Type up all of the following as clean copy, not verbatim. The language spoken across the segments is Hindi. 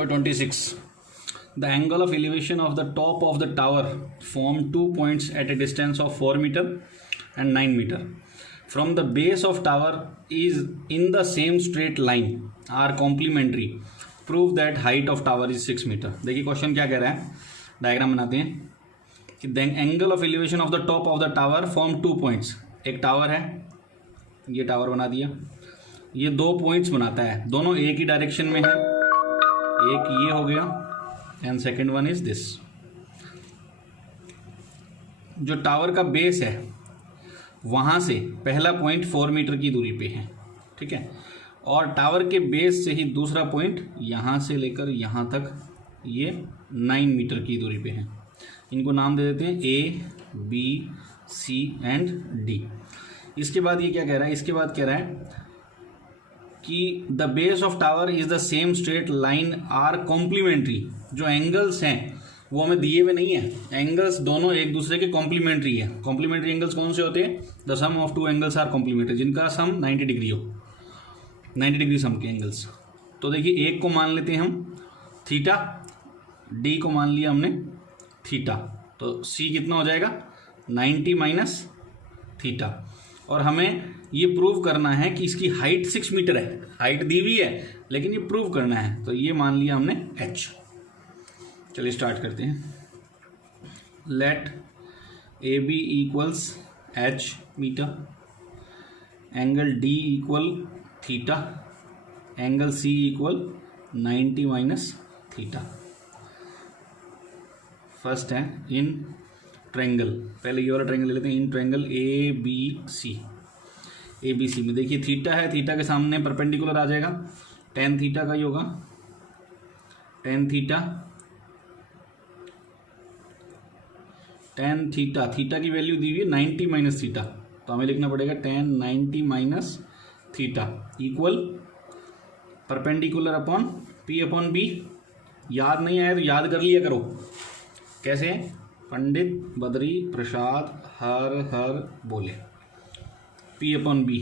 number 26. The angle of elevation of the top of the tower form 2 points at a distance of 4 meter and 9 meter. From the base of tower is in the same straight line are complementary. Prove that height of tower is 6 meter. देखिए क्वेश्चन क्या कह रहा है, डायग्राम बनाते हैं कि the angle of elevation of the top of the tower form 2 points. एक टावर है, ये टावर बना दिया, ये 2 पॉइंट्स बनाता है, दोनों एक ही डायरेक्शन में है. एक ये हो गया and second one is this. जो टावर का बेस है वहां से पहला पॉइंट 4 मीटर की दूरी पे है, ठीक है, और टावर के बेस से ही दूसरा पॉइंट यहां से लेकर यहां तक ये 9 मीटर की दूरी पे है. इनको नाम दे देते हैं ए, बी, सी एंड डी. इसके बाद ये क्या कह रहा है, इसके बाद कह रहा है कि the base of tower is the same straight line are complementary. जो एंगल्स हैं वो हमें दिए हुए नहीं है, एंगल्स दोनों एक दूसरे के कॉम्प्लीमेंट्री है. कॉम्प्लीमेंट्री एंगल्स कौन से होते हैं? The sum of 2 angles are complementary, जिनका सम 90 डिग्री हो, 90 डिग्री सम के एंगल्स. तो देखिए एक को मान लेते हैं हम थीटा, डी को मान लिया हमने थीटा, तो सी कितना हो जाएगा 90 माइनस थीटा. और हमें ये प्रूव करना है कि इसकी हाइट 6 मीटर है. हाइट दी हुई है लेकिन ये प्रूव करना है, तो ये मान लिया हमने h. चलिए स्टार्ट करते हैं. Let A B equals h metre, angle d equal theta, angle c equal 90 minus theta. First है इन ट्रायंगल, पहले ये वाला ट्रायंगल ले लेते हैं. In triangle A B C, A B C में देखिए थीटा है, थीटा के सामने परपेंडिकुलर आ जाएगा, टेन थीटा का ही होगा. Tan theta, tan theta, theta की वैल्यू दी हुई है 90 माइनस थीटा, तो हमें लिखना पड़ेगा tan 90 minus theta equal perpendicular upon P upon B. याद नहीं आया तो याद कर लिया करो. कैसे? पंडित बद्री प्रसाद हर हर बोले. पी अपॉन बी,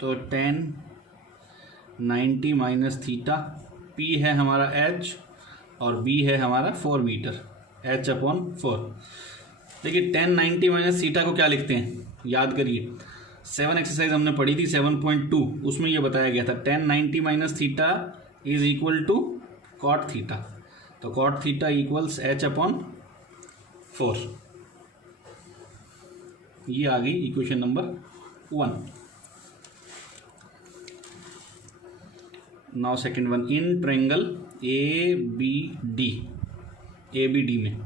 तो 10 90 माइनस थीटा. पी है हमारा h और बी है हमारा 4 मीटर, h अपॉन 4. देखिए 10 90 माइनस थीटा को क्या लिखते हैं, याद करिए. 7 एक्सरसाइज हमने पढ़ी थी 7.2, उसमें यह बताया गया था 10 90 minus theta is equal to cot theta. तो cot theta equals h upon 4. ये आ गई equation number 1. Now second one. In triangle A B D, A B D में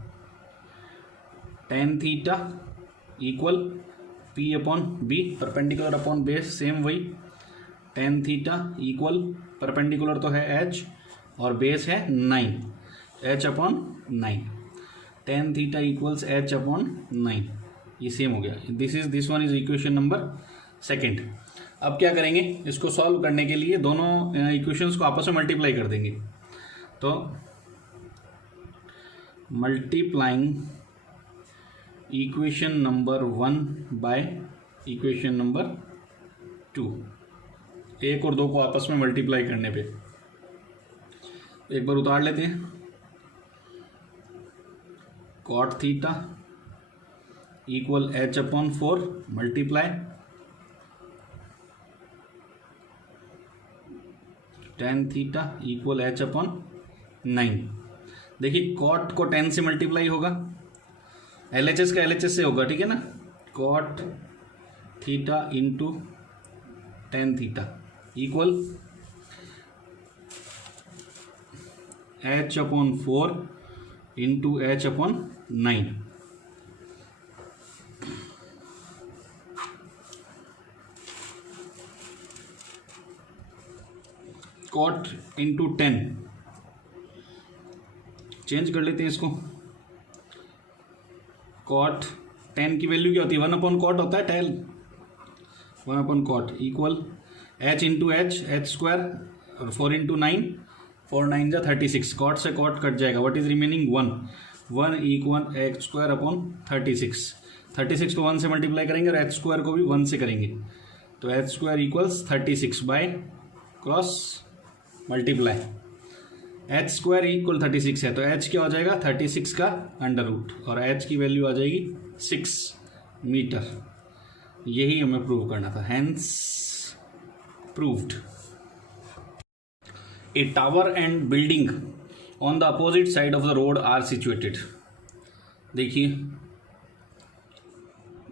tan theta equal P upon B, perpendicular upon base same वही. टेन थीटा इक्वल परपेंडिकुलर तो है h और बेस है 9, h upon 9. Tan theta equals h upon 9, ये सेम हो गया. This one is equation number second. अब क्या करेंगे, इसको सॉल्व करने के लिए दोनों इक्वेशंस को आपस में मल्टीप्लाई कर देंगे. तो multiplying equation number 1 by equation number 2. 1 और 2 को आपस में मल्टीप्लाई करने पे एक बार उतार लेते हैं. Cot theta equal h upon 4 multiply tan theta equal h upon 9. देखिए कॉट को 10 से मल्टीप्लाई होगा, LHS का LHS से होगा, ठीक है ना. Cot theta into tan theta equal h upon 4 into h upon 9. Cot into 10, change कर लेते हैं इसको. कॉट 10 की वैल्यू क्या होती है, 1 अपॉन कॉट होता है, 1 upon cot equal h into h square और 4 इंटू 9, 4 9 जा 36. कॉट से कॉट कट जाएगा, what is remaining 1 equal h square upon 36. 36 को 1 से मल्टीप्लाई करेंगे और h स्क्वायर को भी 1 से करेंगे, तो h square equals 36 by cross multiply H square equal 36 है, तो एच क्या हो जाएगा 36 का अंडर रूट, और एच की वैल्यू आ जाएगी 6 मीटर। यही हमें प्रूव करना था, hence proved. A tower and building on the opposite side of the road are situated. देखिए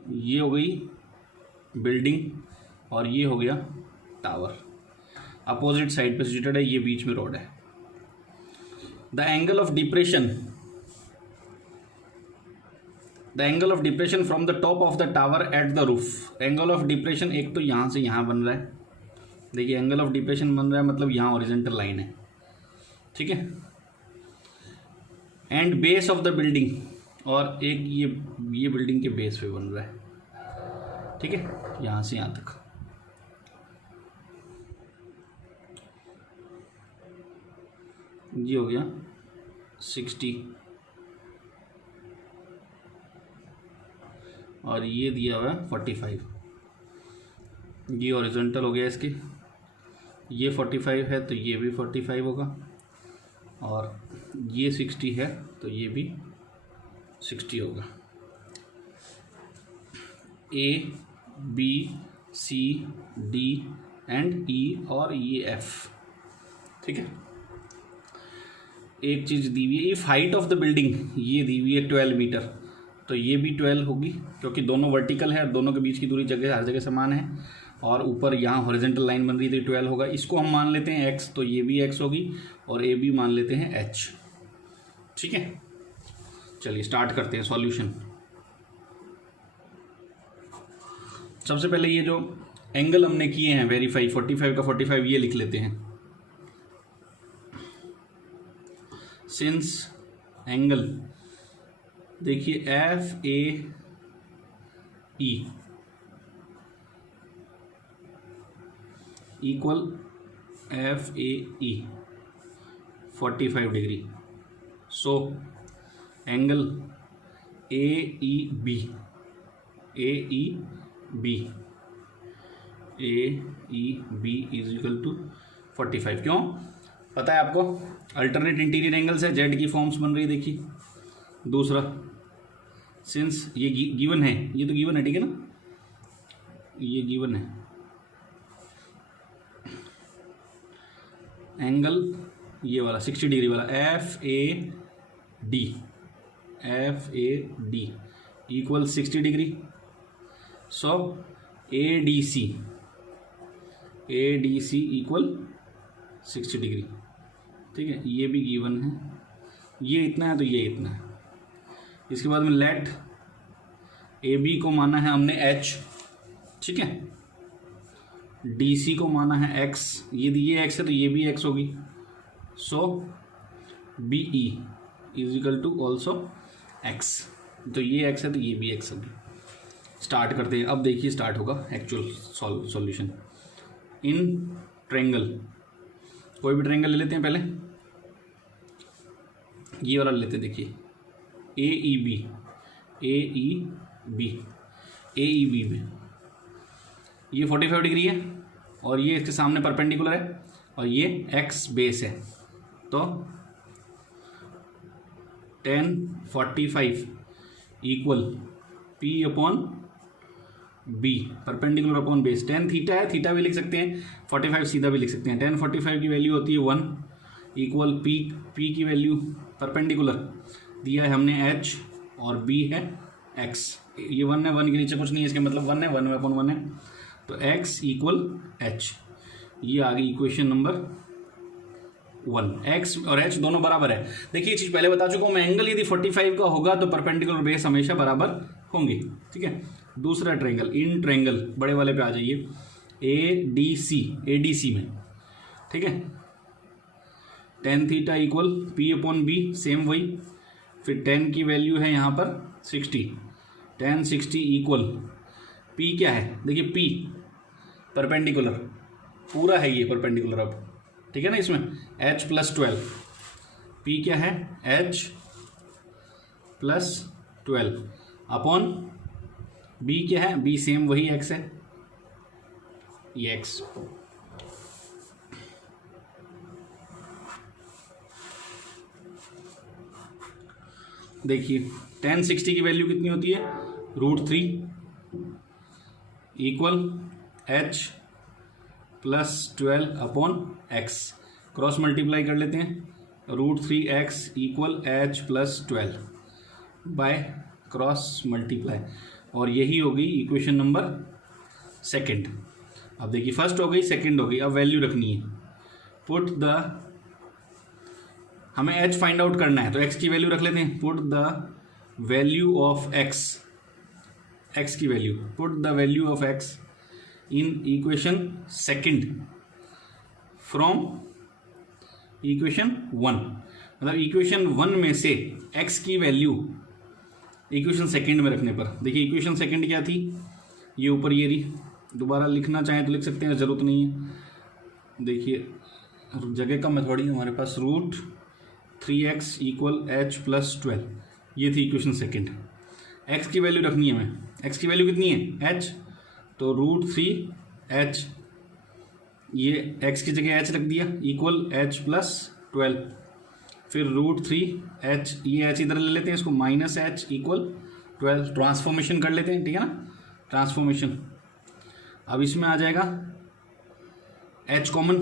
ये हो गई बिल्डिंग और ये हो गया टावर, अपोजिट साइड पे सिचुएटेड है, ये बीच में रोड है। The angle of depression from the top of the tower at the roof. Angle of depression एक तो यहां से यहां बन रहा है, देखिए एंगल ऑफ डिप्रेशन बन रहा है मतलब यहां हॉरिजॉन्टल लाइन है, ठीक है। And base of the building, और एक ये बिल्डिंग के बेस पे बन रहा है, ठीक है, यहां से यहां तक। ये हो गया 60 और ये दिया हुआ है 45। ये हॉरिजॉन्टल हो गया इसके, ये 45 है तो ये भी 45 होगा, और ये 60 है तो ये भी 60 होगा। A B C D and E और ये एफ, ठीक है। एक चीज़ दी हुई है, if height of the building, ये दी हुई है 12 मीटर, तो ये भी 12 होगी क्योंकि दोनों वर्टिकल है, दोनों के बीच की दूरी हर जगह समान है, और ऊपर यहाँ हॉरिजॉन्टल लाइन बन रही थी 12 होगा। इसको हम मान लेते हैं x, तो ये भी x होगी, और ए भी मान लेते हैं h, ठीक है। चलिए स्टार्ट करते हैं सॉल्यूशन। सबसे पहले ये जो एंगल हमने किए हैं वेरीफाई, 45 का 45 ये लिख लेते हैं। सिंस एंगल देखिए F A E equal F A E 45 degree, so angle A E B is equal to 45। क्यों पता है आपको, अल्टरनेट इंटीरियर एंगल्स है, जेड की फॉर्म्स बन रही है। देखिए दूसरा, सिंस ये गिवन है, ये तो गिवन है, ठीक है ना, ये गिवन है। एंगल ये वाला 60 डिग्री वाला F A D equal 60 degree, so A D C equal 60 degree, ठीक है। ये भी गिवन है, ये इतना है तो ये इतना है। इसके बाद में लेट ए बी को माना है हमने h, ठीक है, डी सी को माना है x, ये x है तो ये भी x होगी, so B E is equal to also x, तो ये x है तो ये भी x होगी। स्टार्ट करते हैं, अब देखिए स्टार्ट होगा एक्चुअल सॉल्यूशन। इन ट्रायंगल, कोई भी ट्रायंगल ले लेते हैं, पहले ये वाला ले लेते हैं। देखिए ए ई बी में ये 45 डिग्री है, और ये इसके सामने परपेंडिकुलर है, और ये एक्स बेस है, तो 10 45 equal P upon B, perpendicular upon base. 10 theta है, थीटा भी लिख सकते हैं, 45 सीधा भी लिख सकते हैं। 10 45 की वैल्यू होती है 1 इक्वल पी की वैल्यू परपेंडिकुलर दिया है हमने h, और b है x। ये 1 है, 1 के नीचे कुछ नहीं है, इसका मतलब 1 है, 1 अपॉन 1 है, तो x इक्वल h। ये आ गई इक्वेशन नंबर 1। x और h दोनों बराबर है। देखिए ये चीज़ पहले बता चुका हूँ मैं, एंगल यदि 45 का होगा तो परपेंडिकुलर बेस हमेशा बराबर होंगे, ठीक है। दूसरा ट्रायंगल, इन ट्रायंगल बड़े वाले पे आ जाइए, ए डी सी में, ठीक है। 10 theta equal P upon B, same वही, फिर 10 की वैल्यू है यहाँ पर 60, 10 60 इक्वल पी क्या है, देखिए पी परपेंडिकुलर पूरा है, ये परपेंडिकुलर अब, ठीक है ना। इसमें h प्लस 12, पी क्या है h प्लस 12 अपॉन बी क्या है, बी सेम वही x है, ये x। देखिए tan 60 की वैल्यू कितनी होती है, √3 equal h plus 12/x, cross multiply कर लेते हैं, √3x equal h plus 12 bye cross multiply, और यही हो गई इक्वेशन नंबर सेकंड। अब देखिए फर्स्ट हो गई, सेकंड हो गई, अब वैल्यू रखनी है। पुट द, हमें h फाइंड आउट करना है तो x की वैल्यू रख लेते हैं। Put the value of x की value, put the value of x in equation second from equation 1, मतलब इक्वेशन 1 में से x की वैल्यू इक्वेशन सेकंड में रखने पर। देखिए इक्वेशन सेकंड क्या थी, ये ऊपर ये रही, दोबारा लिखना चाहें तो लिख सकते हैं, ज़रूरत नहीं है। देखिए जगह कम है थोड़ी हमारे पास, √3x इक्वल h प्लस 12, ये थी इक्वेशन सेकंड। x की वैल्यू रखनी है हमें, x की वैल्यू कितनी है, h, तो √3h, ये x की जगह h रख दिया, इक्वल h प्लस 12, फिर √3h, ये h इधर ले लेते हैं इसको, माइनस h इक्वल 12, ट्रांसफॉर्मेशन कर लेते हैं, ठीक है ना, ट्रांसफॉर्मेशन। अब इसमें आ जाएगा h कॉमन,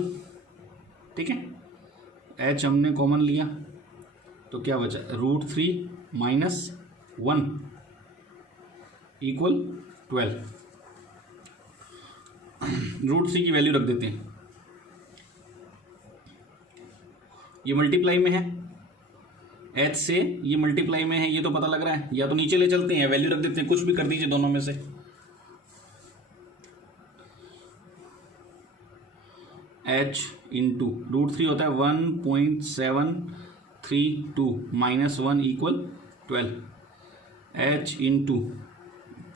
ठीक है, h हमने कॉमन लिया तो क्या बचा, √3 माइनस 1 इक्वल 12, √3 की वैल्यू रख देते हैं, ये मल्टीप्लाई में है, h से ये मल्टीप्लाई में है, ये तो पता लग रहा है, या तो नीचे ले चलते हैं, वैल्यू रख देते हैं, कुछ भी कर दीजिए दोनों में से। h इंटू √3 होता है 1.732 minus 1 equal 12, h into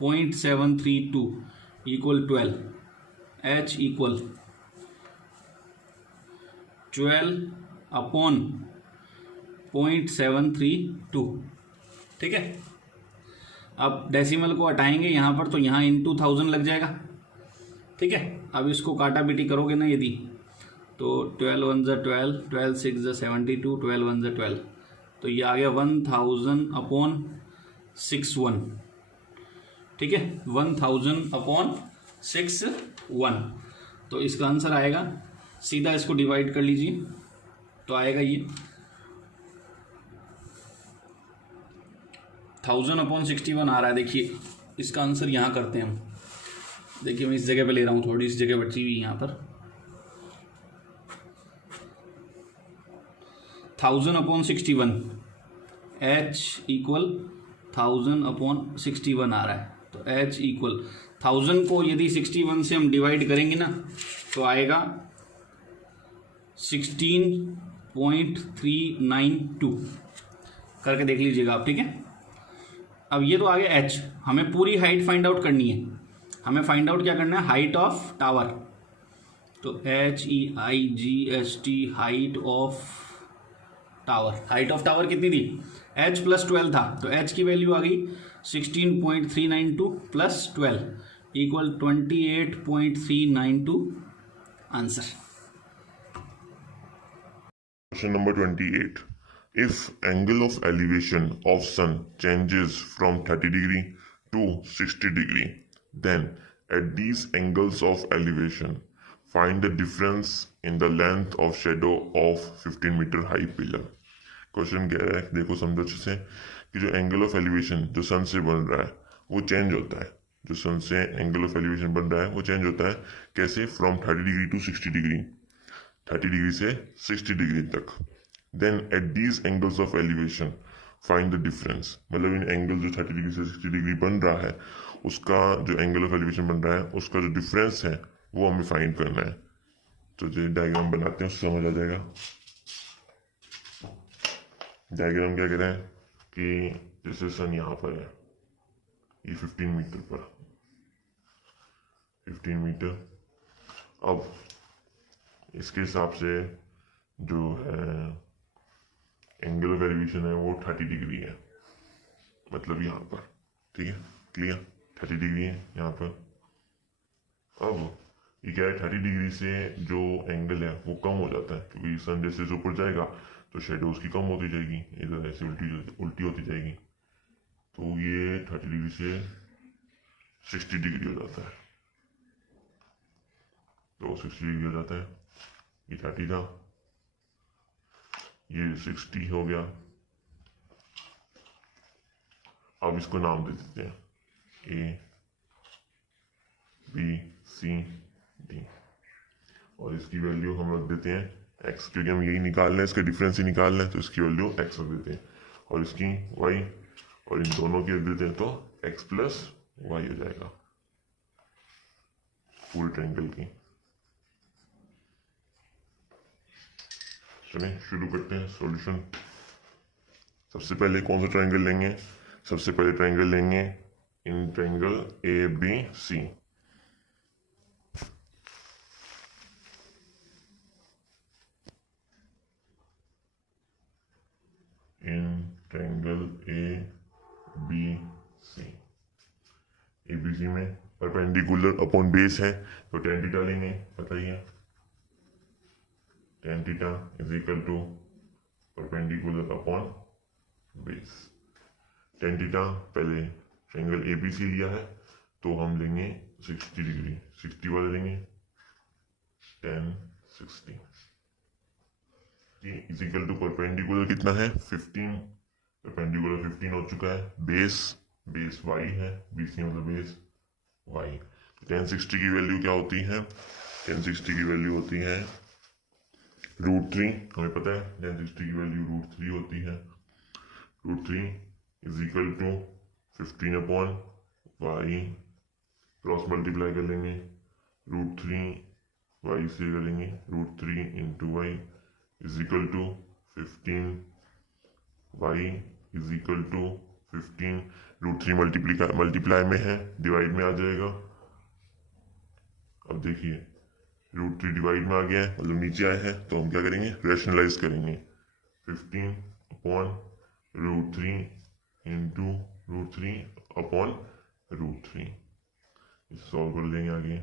0.732 equal 12, h equal 12/0.732, ठीक है। अब डेसिमल को हटाएंगे यहाँ पर, तो यहाँ इंटू 1000 लग जाएगा, ठीक है। अब इसको काटा बीटी करोगे ना यदि, तो 12 1 ज़ा 12, 12 6 ज़ा 72, 12 1 ज़ा 12, तो ये आ गया 1000/61, ठीक है, 1000/61। तो इसका आंसर आएगा, सीधा इसको डिवाइड कर लीजिए तो आएगा ये 1000/61 आ रहा है। देखिए इसका आंसर यहाँ करते हैं हम, देखिए मैं इस जगह पे ले रहा हूँ, थोड़ी इस जगह बची हुई यहाँ पर, 1000/61, h इक्वल 1000/61 आ रहा है, तो h इक्वल 1000 को यदि 61 से हम डिवाइड करेंगे ना तो आएगा 16.392, करके देख लीजिएगा आप, ठीक है। अब ये तो आ गया h, हमें पूरी हाइट फाइंड आउट करनी है, हमें फाइंड आउट क्या करना है, हाइट ऑफ टावर, तो HEIGHT, height of tower, height of tower कितनी थी, h प्लस 12 था, तो h की वैल्यू आ गई 16.392 plus 12 equal 28.392, answer. Question number 28. If angle of elevation of sun changes from 30 degree to 60 degree, then at these angles of elevation, find the difference in the length of shadow of 15 meter high pillar. Question क्या है, देखो समझो अच्छे से कि जो एंगल ऑफ एलिवेशन जो सन से बन रहा है वो चेंज होता है, जो सन से एंगल ऑफ एलिवेशन बन रहा है वो चेंज होता है, कैसे, from 30 degree to 60 degree, 30 degree से 60 डिग्री तक। Then at these angles of elevation find the difference, मतलब इन एंगल जो 30 डिग्री से 60 डिग्री बन रहा है उसका जो एंगल ऑफ एलिवेशन बन रहा है उसका जो डिफरेंस है वो हमें फाइंड करना है। तो जो डायग्राम बनाते हैं उससे समझ आ जाएगा। डायग्राम क्या कह रहे हैं कि जैसे सन यहाँ पर है, ये 15 मीटर पर, 15 मीटर, अब इसके हिसाब से जो है एंगल ऑफ एलिवेशन है वो 30 डिग्री है, मतलब यहाँ पर, ठीक है, क्लियर, 30 डिग्री है यहाँ पर। अब ये क्या है, 30 डिग्री से जो एंगल है वो कम हो जाता है, क्योंकि सन जैसे ऊपर जाएगा तो शेडो उसकी कम होती जाएगी, इधर ऐसे उल्टी उल्टी होती जाएगी, तो ये 30 डिग्री से 60 डिग्री हो जाता है। तो 60 डिग्री हो जाता है, ये 30 था, ये 60 हो गया। अब इसको नाम दे देते हैं ए बी सी डी, और इसकी वैल्यू हम रख देते हैं एक्स, क्योंकि हम यही निकालना है, इसका डिफरेंस ही निकालना है, तो इसकी वैल्यू एक्स रख देते हैं, और इसकी वाई, और इन दोनों की रख देते हैं, तो एक्स प्लस वाई हो जाएगा फुल ट्रायंगल की। चलिए शुरू करते हैं सॉल्यूशन। सबसे पहले कौन सा ट्रायंगल लेंगे? सबसे पहले ट्रायंगल लेंगे in triangle A B C. In triangle A B C, A B C में परपेंडिकुलर अपॉन बेस है, तो tan थीटा लेंगे, बताइए tan theta is equal to perpendicular upon base. tan theta पहले ट्रायंगल ए बी सी लिया है, तो हम लेंगे 60 डिग्री, 60 वाला लेंगे, tan 60 is equal to perpendicular कितना है 15, परपेंडिकुलर 15 हो चुका है, बेस बेस y है, बीसी मतलब बेस y। tan 60 की वैल्यू क्या होती है? tan 60 की वैल्यू होती है √3, हमें पता है tan 60 की वैल्यू √3 होती है, √3 is equal to 15 upon y, cross multiply कर लेंगे, √3 y से करेंगे, √3 into y is equal to 15, y is equal to 15, √3 multiply में है, डिवाइड में आ जाएगा। अब देखिए √3 डिवाइड में आ गया है, मतलब नीचे आया है, तो हम क्या करेंगे? रैशनलाइज करेंगे, 15 अपॉन √3 इंटू √3 अपॉन √3, सॉल्व कर लेंगे आगे,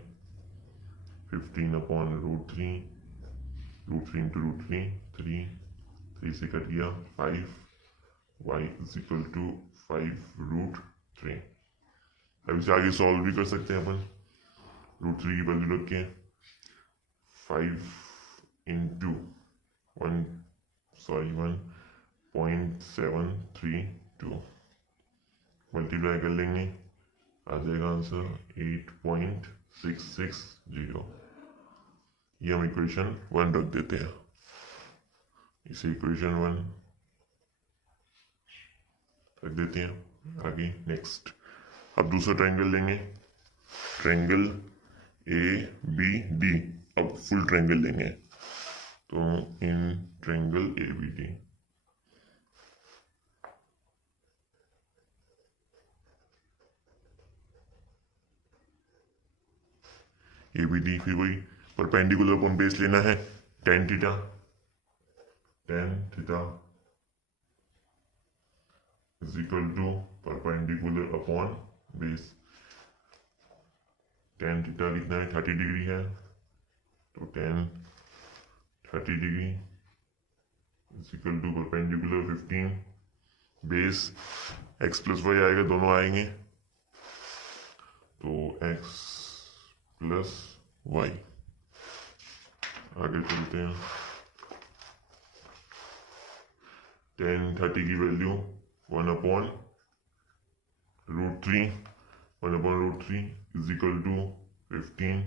15 अपॉन √3, √3 इंटू √3 3 से कट गया 5, y इज इक्वल टू 5√3। अब इसे आगे सॉल्व भी कर सकते हैं अपन, √3 की वैल्यू रख के 5 इंटू 1.732 मल्टीप्लाई कर लेंगे, आ जाएगा आंसर 8.660। ये हम इक्वेशन 1 रख देते हैं, इसे इक्वेशन 1 रख देते हैं। आगे नेक्स्ट, अब दूसरा ट्रायंगल लेंगे, ट्रायंगल ए बी डी, अब फुल ट्रायंगल लेंगे, तो in triangle A B D, A B D, फिर वही परपेंडिकुलर अपॉन बेस लेना है, tan theta, tan theta is equal to perpendicular upon base, tan theta कितना है 30 डिग्री है, तो tan 30 degree is equal to perpendicular 15, base x plus y आएगा, दोनों आएंगे, तो x प्लस वाई। आगे चलते हैं, tan 30 की value 1 upon √3 is equal to 15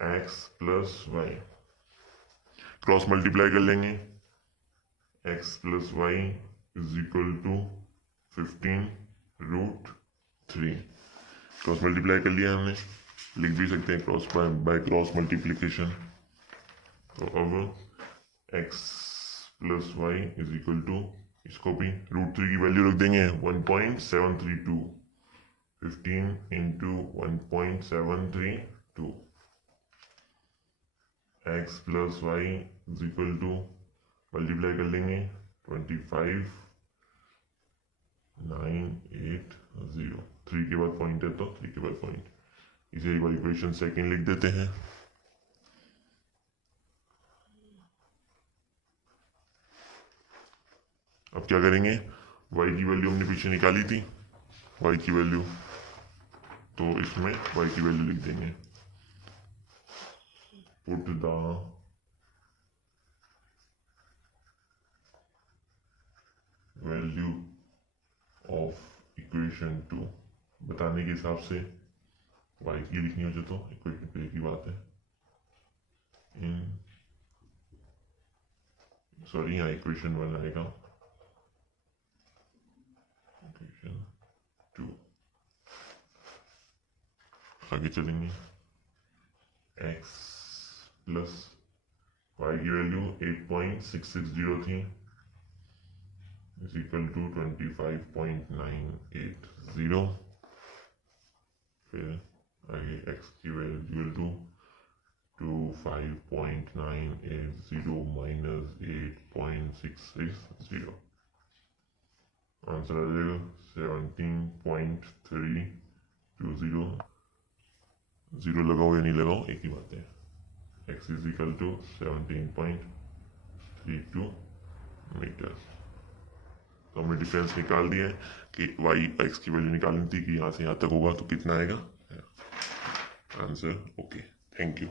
x plus y, cross multiply कर लेंगे, x plus y is equal to 15√3, cross multiply कर लिया हमने, लिख भी सकते हैं क्रॉस बाय क्रॉस मल्टीप्लीकेशन। तो अब x plus y is equal to, इसको भी √3 की वैल्यू रख देंगे 1.732, 15 into 1.732, x plus y is equal to, multiply कर लेंगे 25,980, 3 के बाद पॉइंट है तो 3 के बाद पॉइंट, इसे एक बार इक्वेशन सेकेंड लिख देते हैं। अब क्या करेंगे, y की वैल्यू हमने पीछे निकाली थी, y की वैल्यू, तो इसमें y की वैल्यू लिख देंगे। Put the value of equation 2, बताने के हिसाब से y की लिखनी हो जो तो इक्वेशन 2 की बात है, इन सॉरी यहाँ इक्वेशन 1 आएगा, इक्वेशन 2। आगे चलेंगे, x प्लस y की वैल्यू 8.660 थी इज इक्वल टू 25.980। फिर आगे x की वैल्यू 25.980 माइनस 8.660, आंसर आ जाएगा 17.320। जीरो लगाओ या नहीं लगाओ एक ही बात है, x is equal to 17.32 metre. तो हमने डिफरेंस निकाल दिया है कि y x की वैल्यू निकालनी थी कि यहाँ से यहाँ तक होगा तो कितना आएगा आंसर। Okay, thank you.